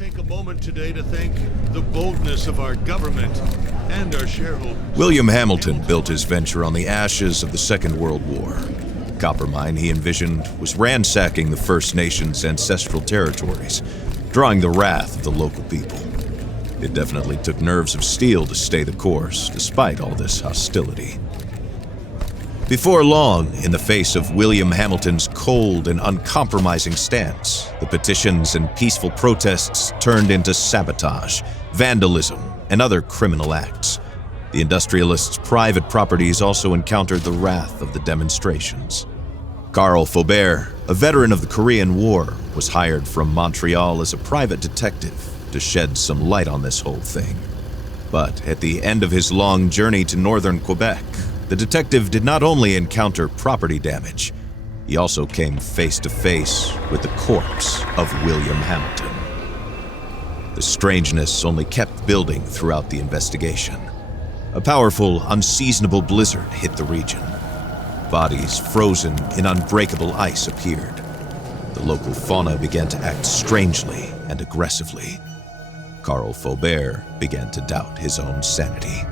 take a moment today to thank the boldness of our government and our shareholders. William Hamilton built his venture on the ashes of the Second World War. The copper mine he envisioned was ransacking the First Nations' ancestral territories, drawing the wrath of the local people. It definitely took nerves of steel to stay the course, despite all this hostility. Before long, in the face of William Hamilton's cold and uncompromising stance, the petitions and peaceful protests turned into sabotage, vandalism, and other criminal acts. The industrialists' private properties also encountered the wrath of the demonstrations. Karla Fabera, a veteran of the Korean War, was hired from Montreal as a private detective to shed some light on this whole thing. But at the end of his long journey to northern Quebec, the detective did not only encounter property damage, he also came face to face with the corpse of William Hamilton. The strangeness only kept building throughout the investigation. A powerful, unseasonable blizzard hit the region. Bodies frozen in unbreakable ice appeared. The local fauna began to act strangely and aggressively. Karla Fabera began to doubt his own sanity.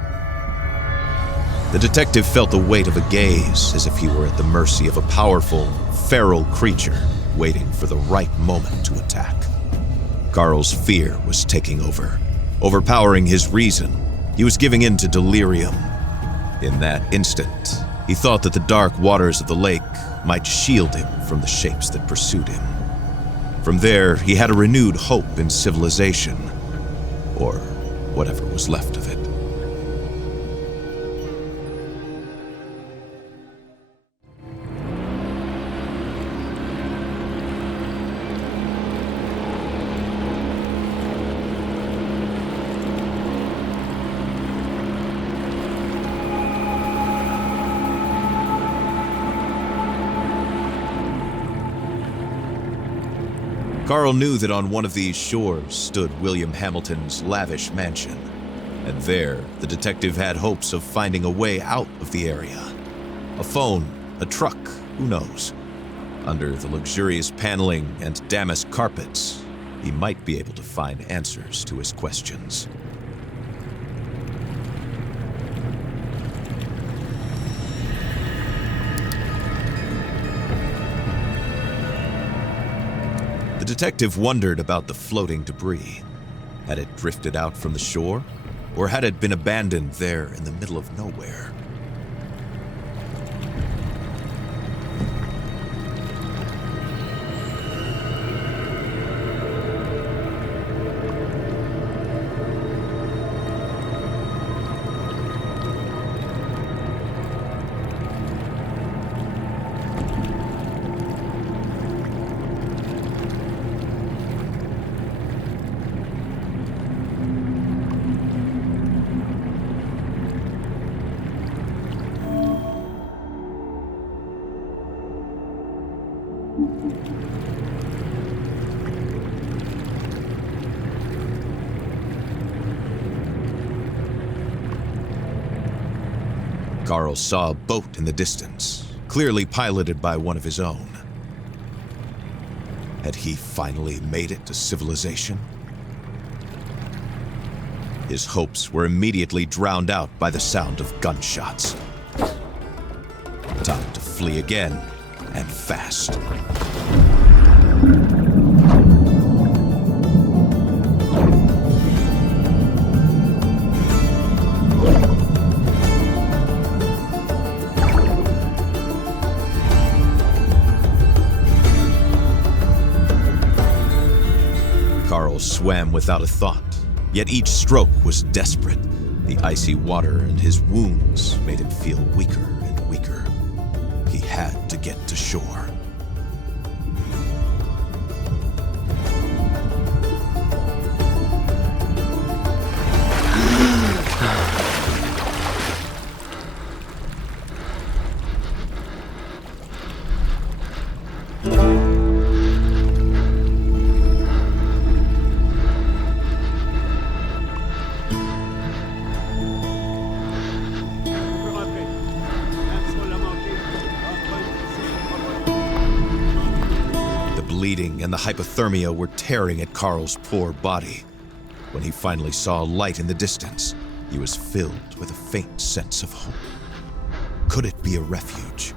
The detective felt the weight of a gaze, as if he were at the mercy of a powerful, feral creature waiting for the right moment to attack. Karl's fear was taking over, overpowering his reason. He was giving in to delirium. In that instant, he thought that the dark waters of the lake might shield him from the shapes that pursued him. From there, he had a renewed hope in civilization, or whatever was left of it. Karl knew that on one of these shores stood William Hamilton's lavish mansion, and there the detective had hopes of finding a way out of the area. A phone, a truck, who knows? Under the luxurious paneling and damask carpets, he might be able to find answers to his questions. The detective wondered about the floating debris. Had it drifted out from the shore, or had it been abandoned there in the middle of nowhere? Karl saw a boat in the distance, clearly piloted by one of his own. Had he finally made it to civilization? His hopes were immediately drowned out by the sound of gunshots. Time to flee again, and fast. Karl swam without a thought, yet each stroke was desperate. The icy water and his wounds made him feel weaker and weaker. He had to get to shore. bleeding and the hypothermia were tearing at Carl's poor body. When he finally saw a light in the distance, he was filled with a faint sense of hope. Could it be a refuge?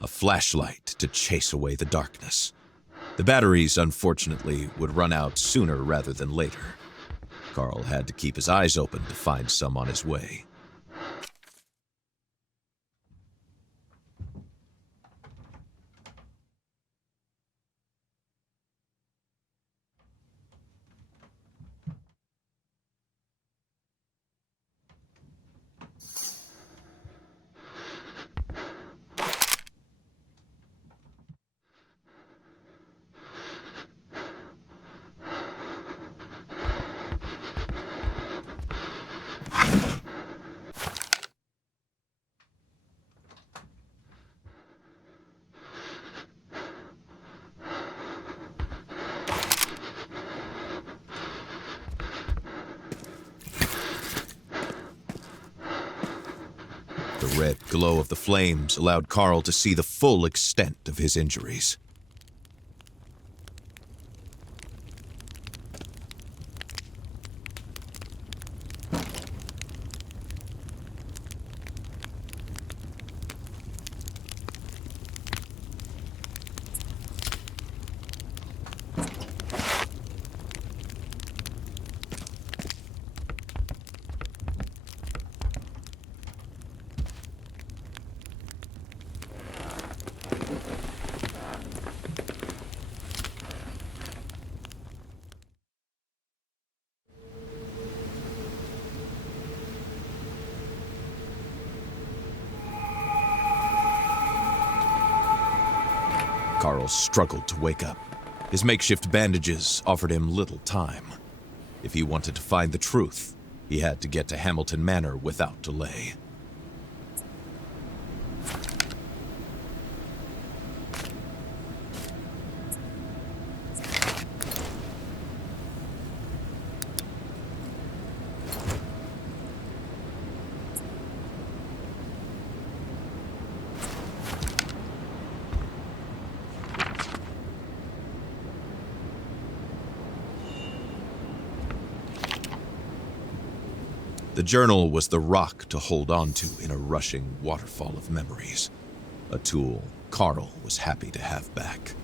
A flashlight to chase away the darkness. The batteries, unfortunately, would run out sooner rather than later. Carl had to keep his eyes open to find some on his way. The red glow of the flames allowed Carl to see the full extent of his injuries. Carl struggled to wake up. His makeshift bandages offered him little time. If he wanted to find the truth, he had to get to Hamilton Manor without delay. The journal was the rock to hold on to in a rushing waterfall of memories. A tool Carl was happy to have back.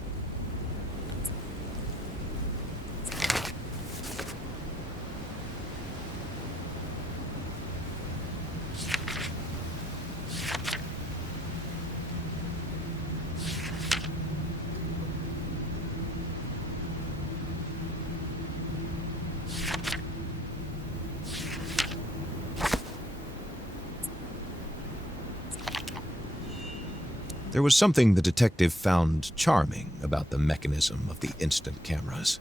There was something the detective found charming about the mechanism of the instant cameras.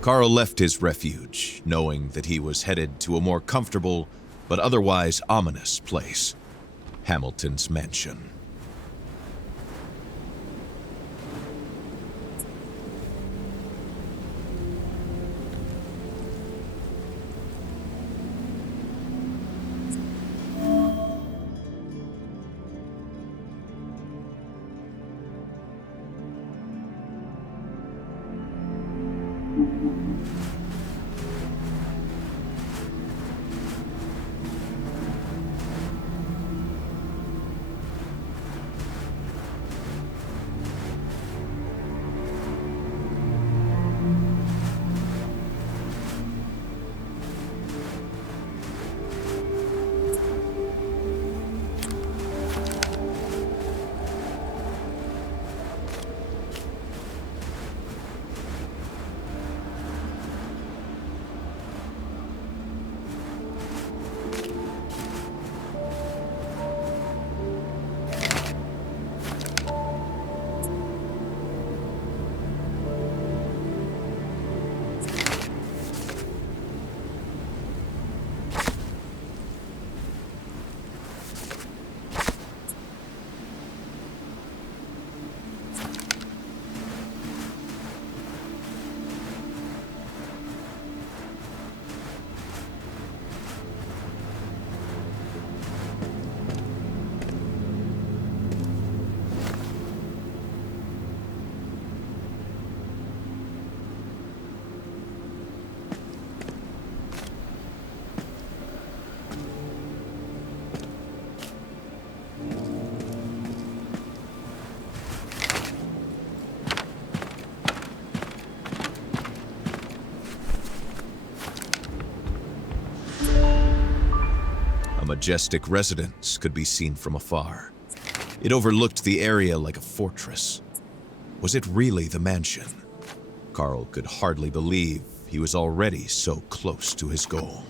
Carl left his refuge, knowing that he was headed to a more comfortable but otherwise ominous place, Hamilton's mansion. A majestic residence could be seen from afar. It overlooked the area like a fortress. Was it really the mansion? Carl could hardly believe he was already so close to his goal.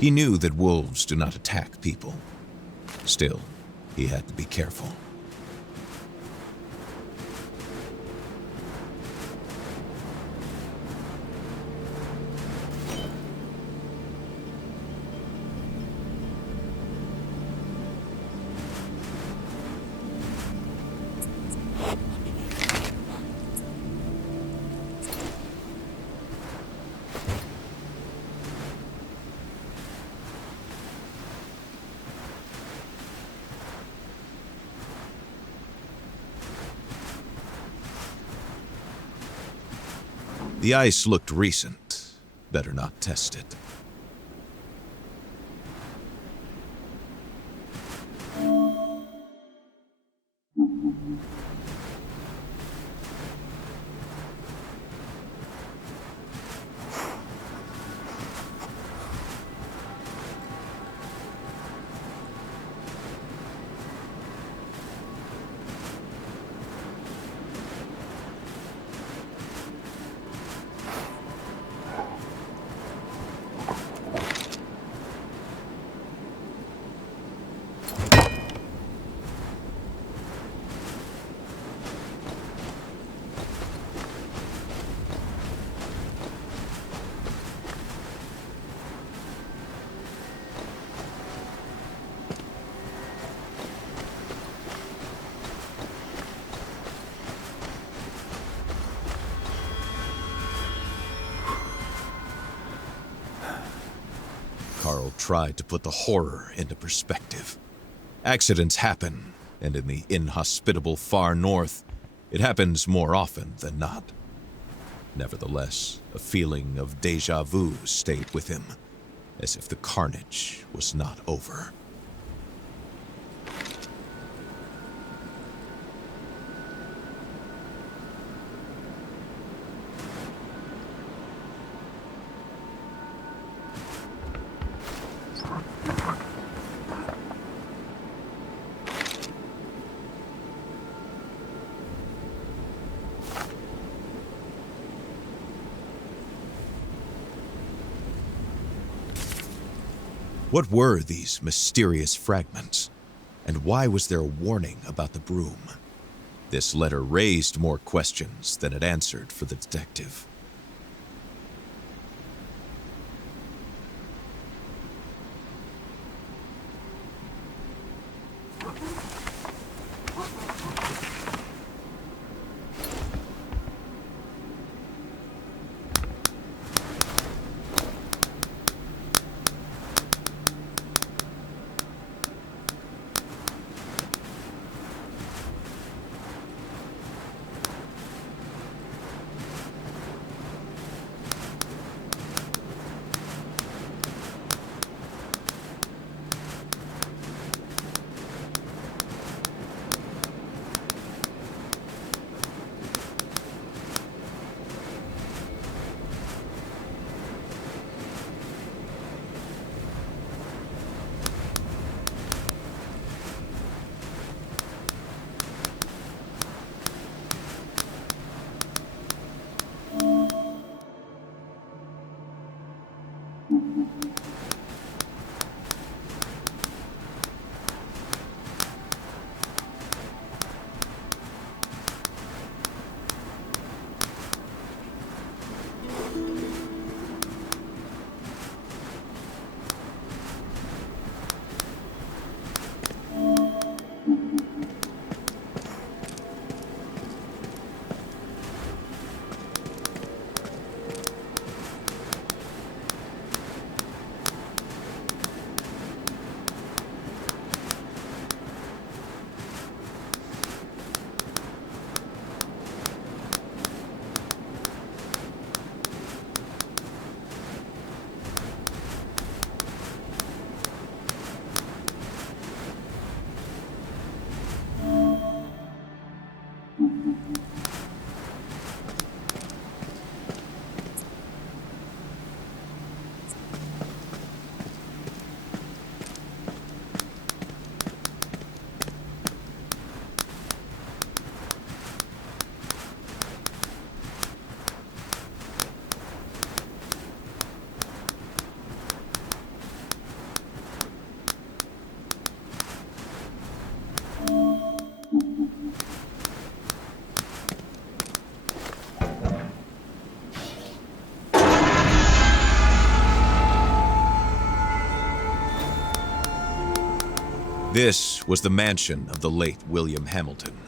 He knew that wolves do not attack people. Still, he had to be careful. The ice looked recent. Better not test it. Carl tried to put the horror into perspective. Accidents happen, and in the inhospitable far north, it happens more often than not. Nevertheless, a feeling of déjà vu stayed with him, as if the carnage was not over. What were these mysterious fragments? And why was there a warning about the Brume? This letter raised more questions than it answered for the detective. This was the mansion of the late William Hamilton.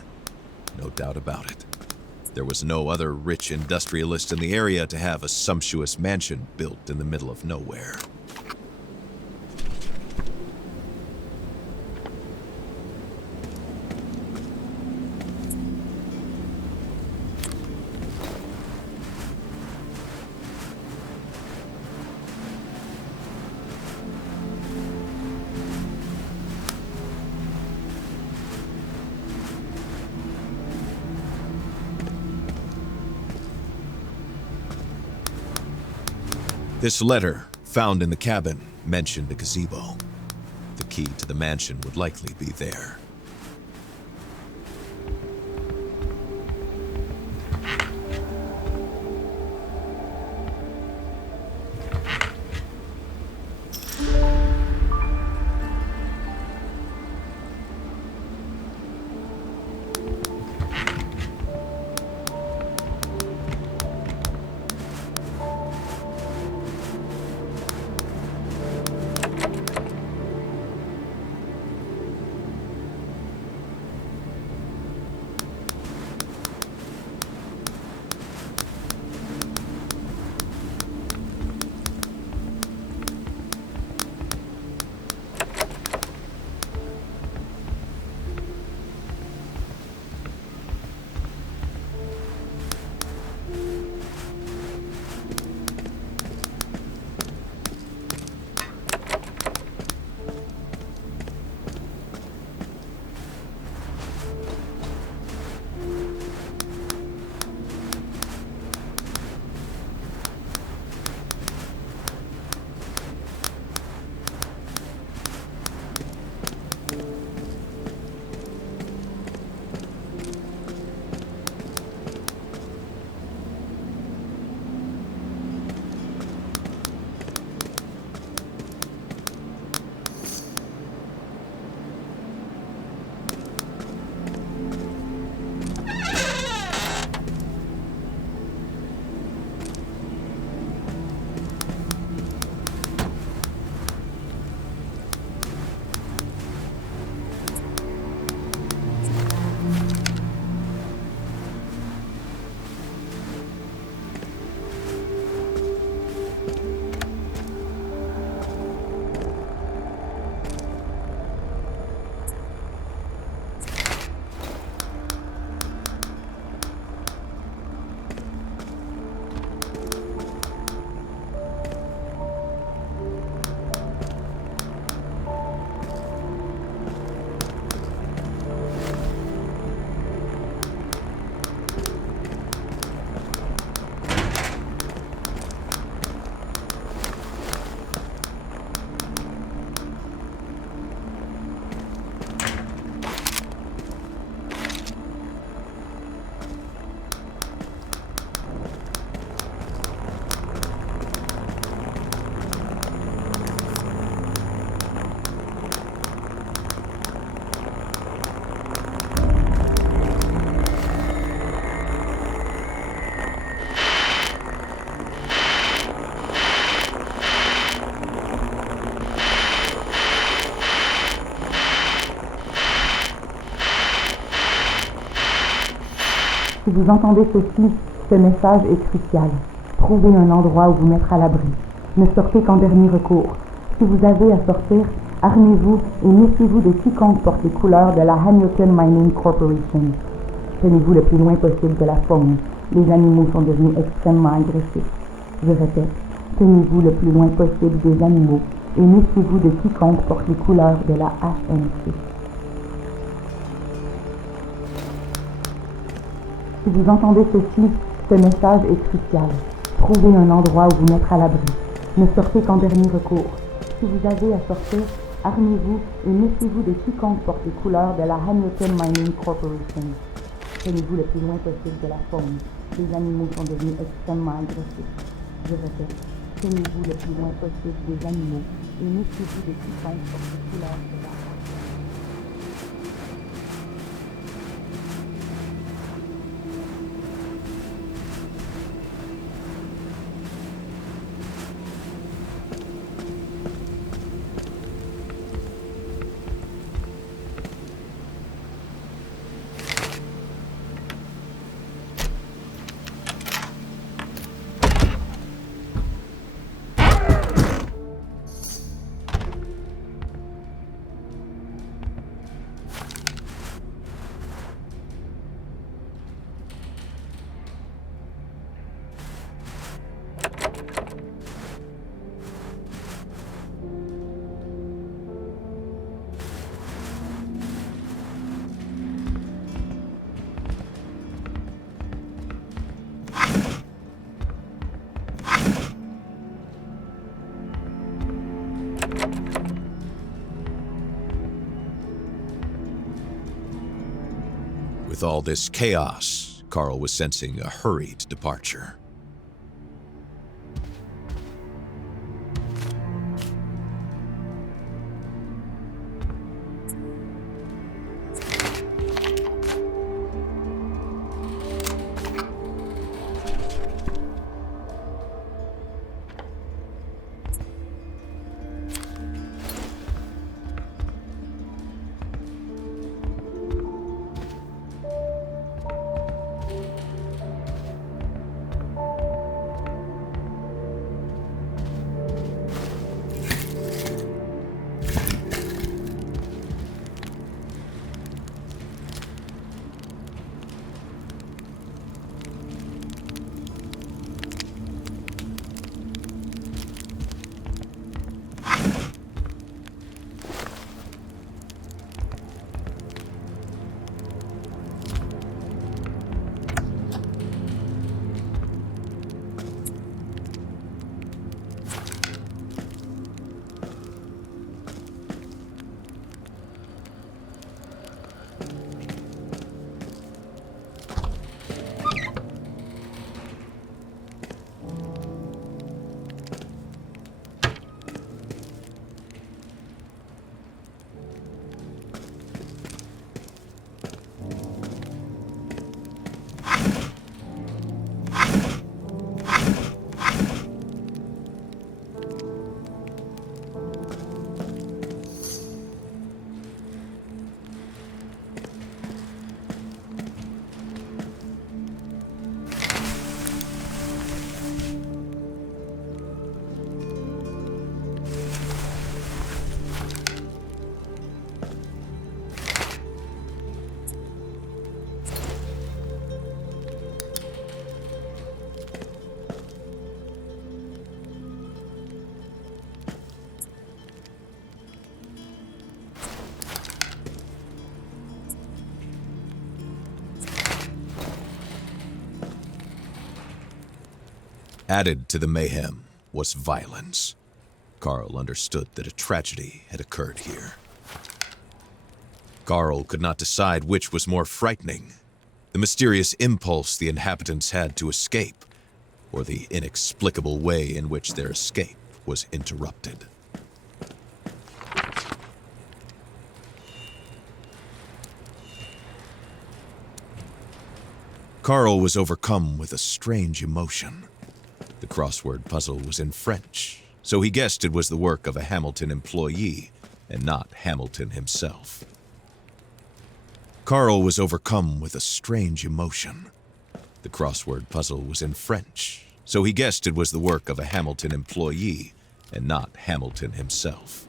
No doubt about it. There was no other rich industrialist in the area to have a sumptuous mansion built in the middle of nowhere. This letter, found in the cabin, mentioned a gazebo. The key to the mansion would likely be there. Si vous entendez ceci, ce message est crucial. Trouvez un endroit où vous mettre à l'abri. Ne sortez qu'en dernier recours. Si vous avez à sortir, armez-vous et méfiez-vous de quiconque porte les couleurs de la Hamilton Mining Corporation. Tenez-vous le plus loin possible de la faune. Les animaux sont devenus extrêmement agressifs. Je répète, tenez-vous le plus loin possible des animaux et méfiez-vous de quiconque porte les couleurs de la HMC. Si vous entendez ceci, ce message est crucial. Trouvez un endroit où vous mettre à l'abri. Ne sortez qu'en dernier recours. Si vous avez à sortir, armez-vous et méfiez-vous de quiconque porte les couleurs de la Hamilton Mining Corporation. Tenez-vous le plus loin possible de la faune. Les animaux sont devenus extrêmement agressifs. Je répète, tenez-vous le plus loin possible des animaux et méfiez-vous de quiconque porte les couleurs de la With all this chaos, Carl was sensing a hurried departure. Added to the mayhem was violence. Carl understood that a tragedy had occurred here. Carl could not decide which was more frightening, the mysterious impulse the inhabitants had to escape, or the inexplicable way in which their escape was interrupted. Carl was overcome with a strange emotion. The crossword puzzle was in French, so he guessed it was the work of a Hamilton employee and not Hamilton himself. Carl was overcome with a strange emotion. The crossword puzzle was in French, so he guessed it was the work of a Hamilton employee and not Hamilton himself.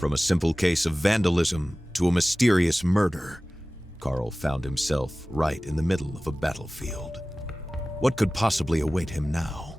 From a simple case of vandalism to a mysterious murder, Carl found himself right in the middle of a battlefield. What could possibly await him now?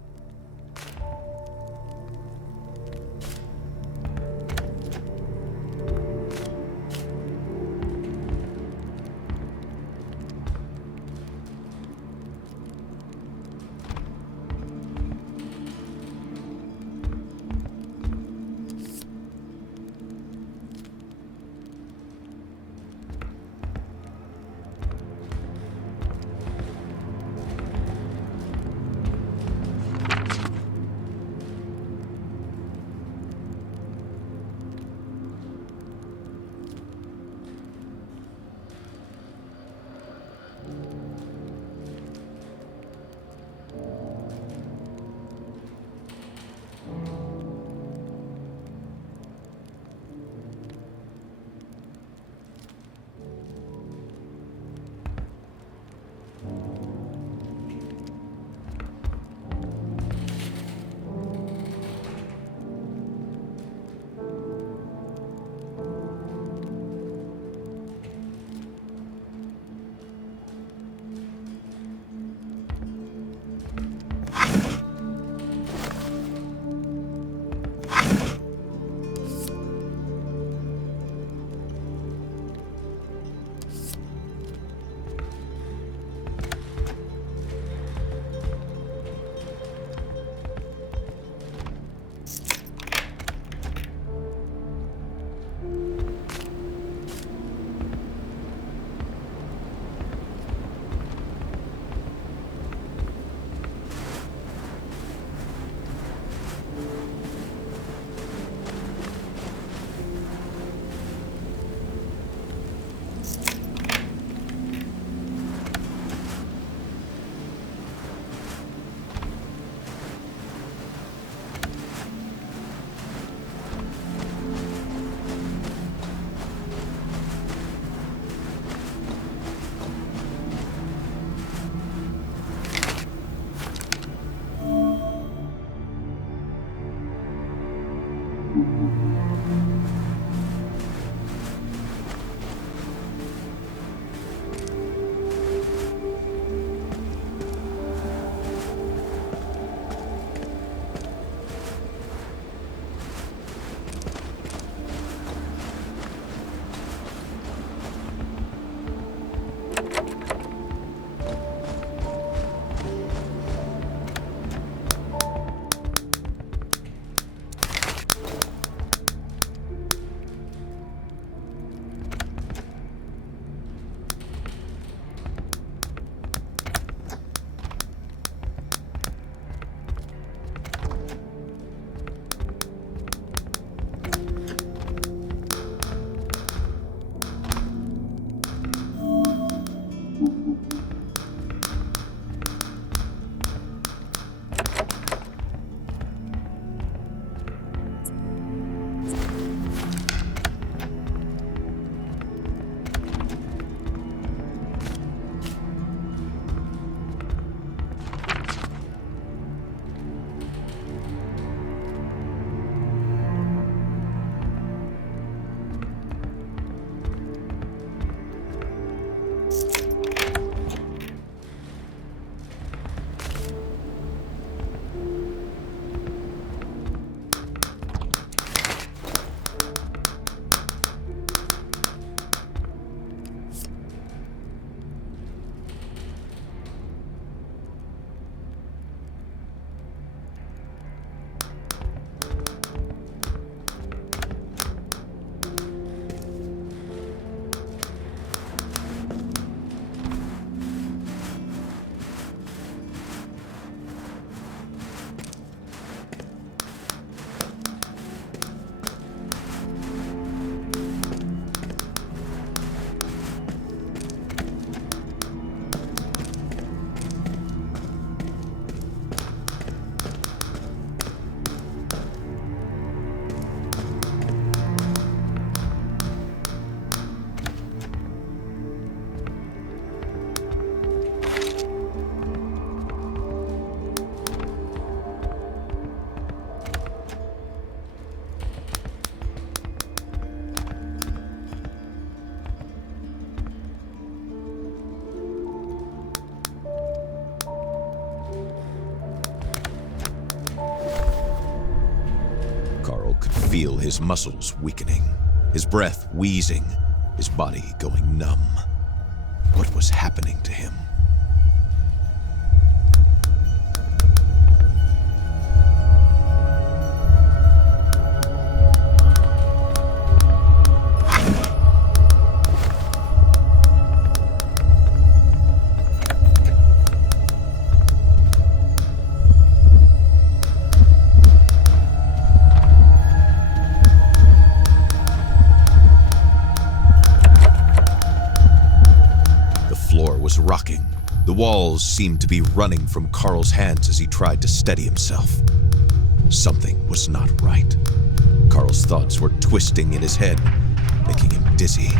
feel his muscles weakening, his breath wheezing, his body going numb. What was happening to him? Rocking. The walls seemed to be running from Carl's hands as he tried to steady himself. Something was not right. Carl's thoughts were twisting in his head, making him dizzy.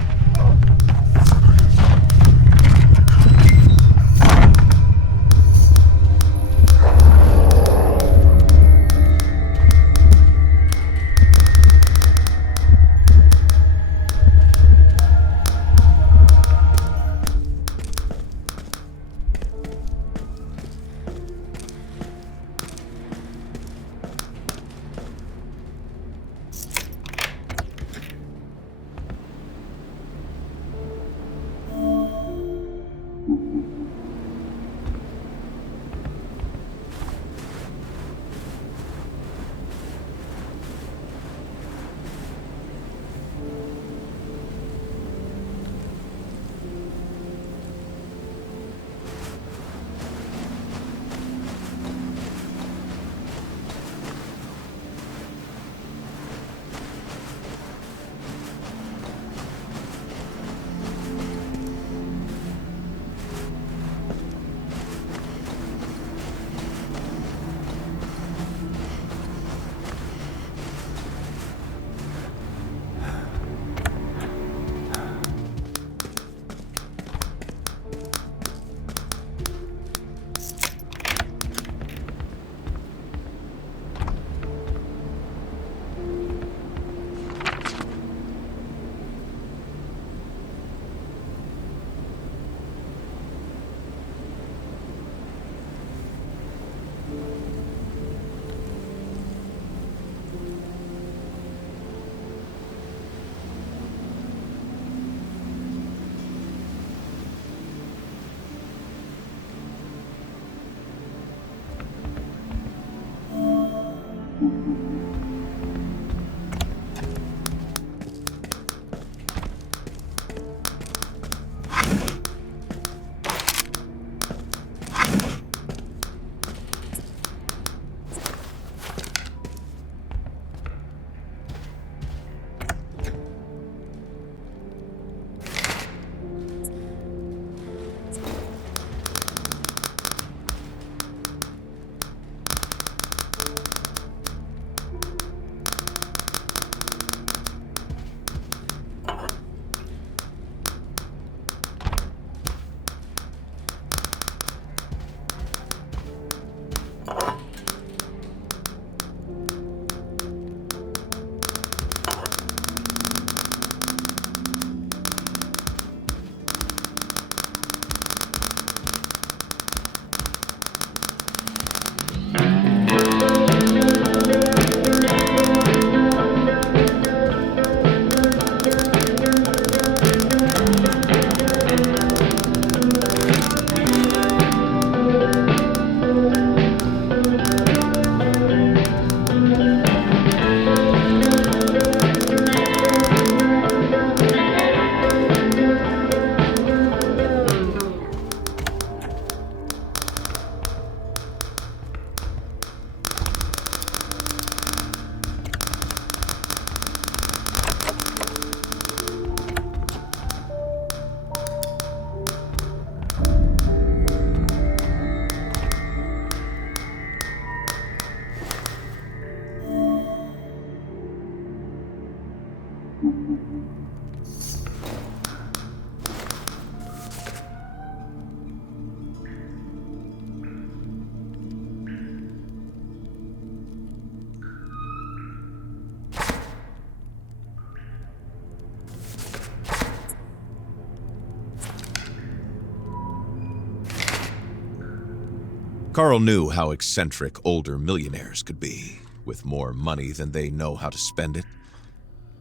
Carl knew how eccentric older millionaires could be. with more money than they know how to spend it.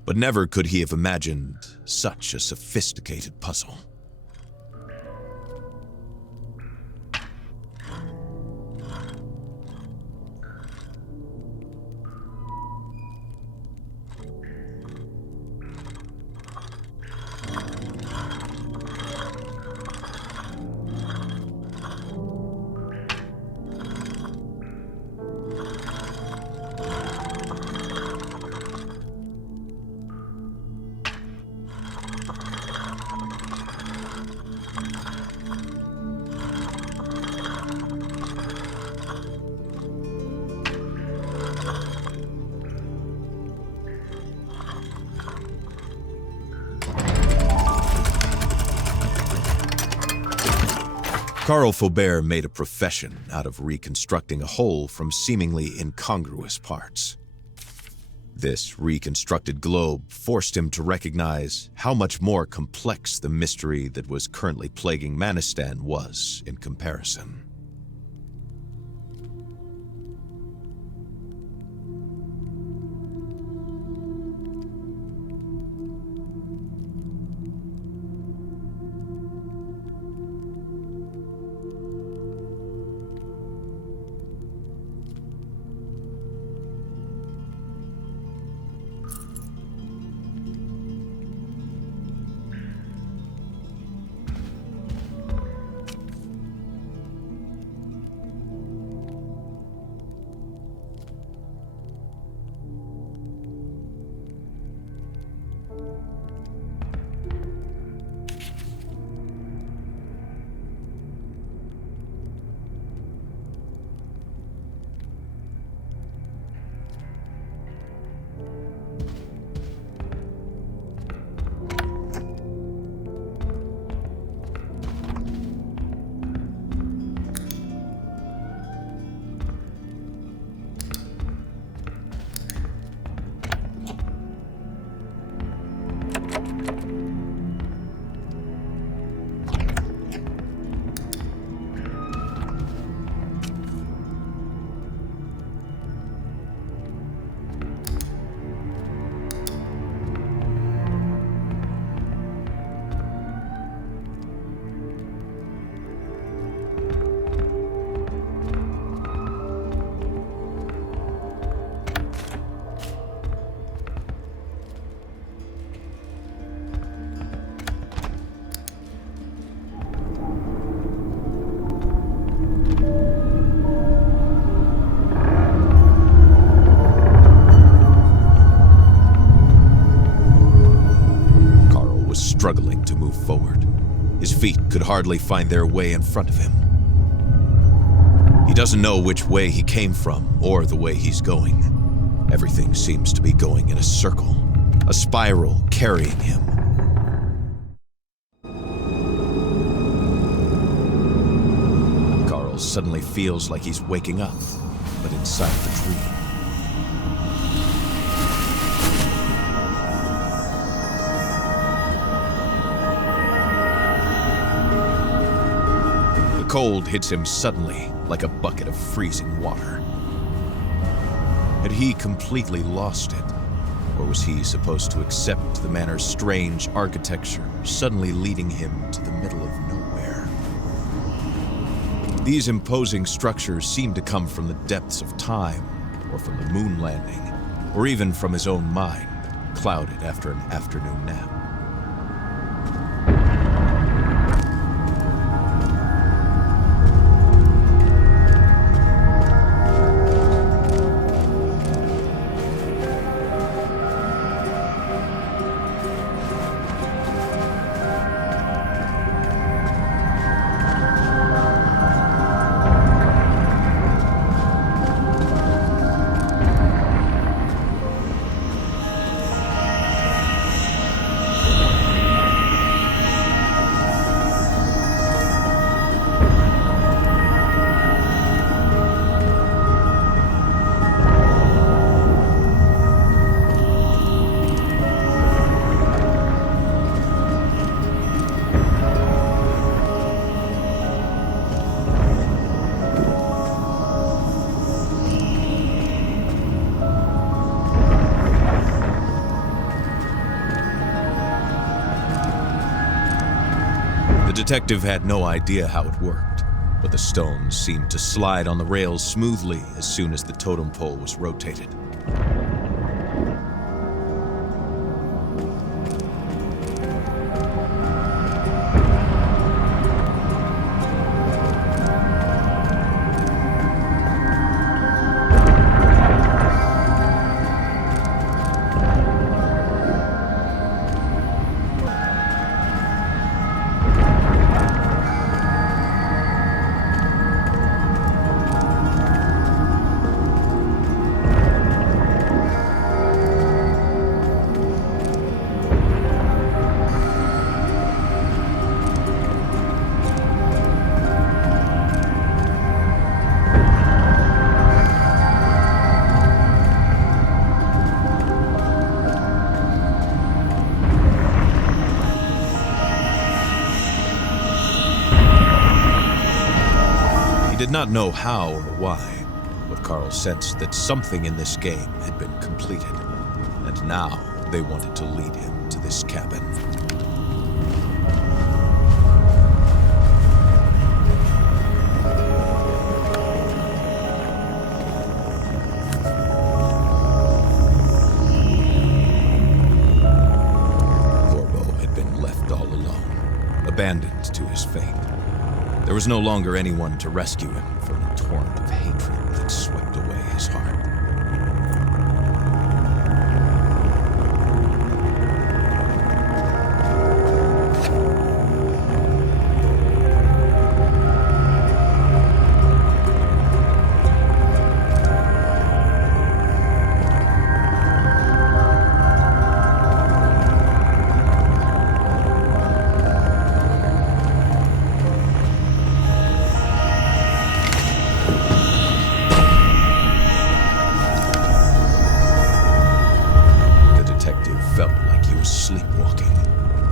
But never could he have imagined such a sophisticated puzzle. Karla Fabera made a profession out of reconstructing a whole from seemingly incongruous parts. This reconstructed globe forced him to recognize how much more complex the mystery that was currently plaguing Manistan was in comparison. Struggling to move forward. His feet could hardly find their way in front of him. He doesn't know which way he came from or the way he's going. Everything seems to be going in a circle, a spiral carrying him. Carl suddenly feels like he's waking up, but inside the dream. The cold hits him suddenly, like a bucket of freezing water. Had he completely lost it? Or was he supposed to accept the manor's strange architecture, suddenly leading him to the middle of nowhere? These imposing structures seem to come from the depths of time, or from the moon landing, or even from his own mind, clouded after an afternoon nap. detective had no idea how it worked, but the stones seemed to slide on the rails smoothly as soon as the totem pole was rotated. He did not know how or why, but Carl sensed that something in this game had been completed, and now they wanted to lead him to this cabin. Corbo had been left all alone, abandoned to his fate. There was no longer anyone to rescue him from the torrent of hatred that swept away his heart.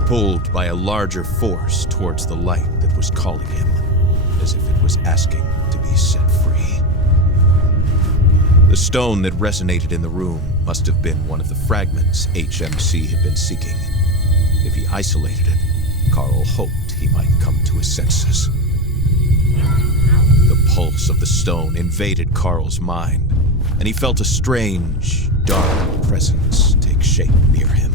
Pulled by a larger force towards the light that was calling him, as if it was asking to be set free. The stone that resonated in the room must have been one of the fragments HMC had been seeking. If he isolated it, Carl hoped he might come to his senses. The pulse of the stone invaded Carl's mind, and he felt a strange, dark presence take shape near him.